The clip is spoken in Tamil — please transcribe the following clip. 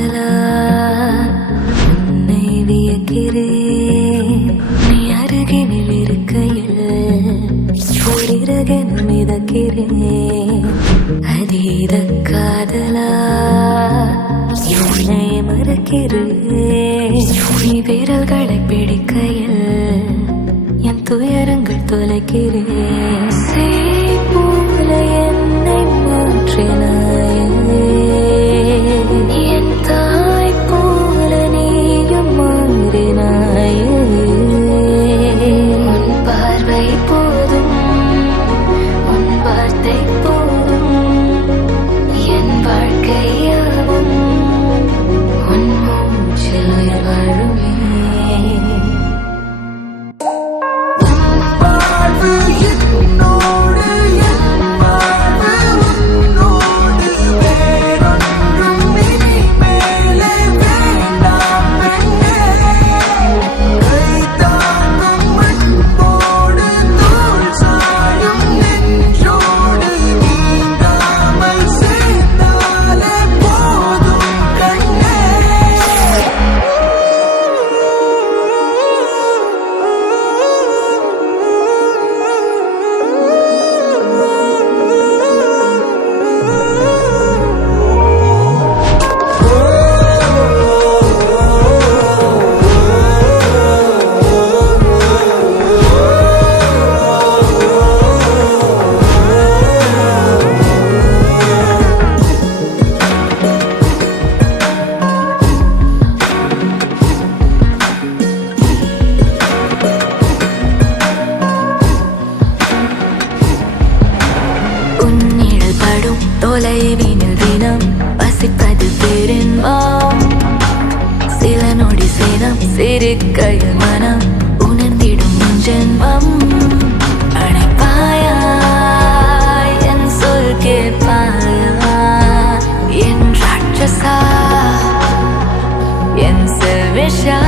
காதலா உன்னை வியக்கிறேன். நீ அருகினில் இருக்கையில் ஓரிரகென மிதக்கிறேன். அதீத காதலா என்னை மறக்கிறேன். நீ விரல்களை பிடிக்கையில் என் துயரங்கள் தொலைக்கிறேன். போல என்னை மாற்றினாயே, என் தாய் போல நீயும் மாறினாயே. உன் பார்வை போதும், உன் வார்த்தை போதும், என் வாழ்க்கையாவும் உன் மூச்சில் வாழுமே. தொலைவினில் தினம் வசிப்பது பெரும்பாம். சில நொடி சேதம் சிரிக்கையில் மனம் உணர்ந்திடும் ஜென்மம். அணைப்பாயா என் சொல் கேட்பாயா, என் ராட்சசா என் செல்விஷா.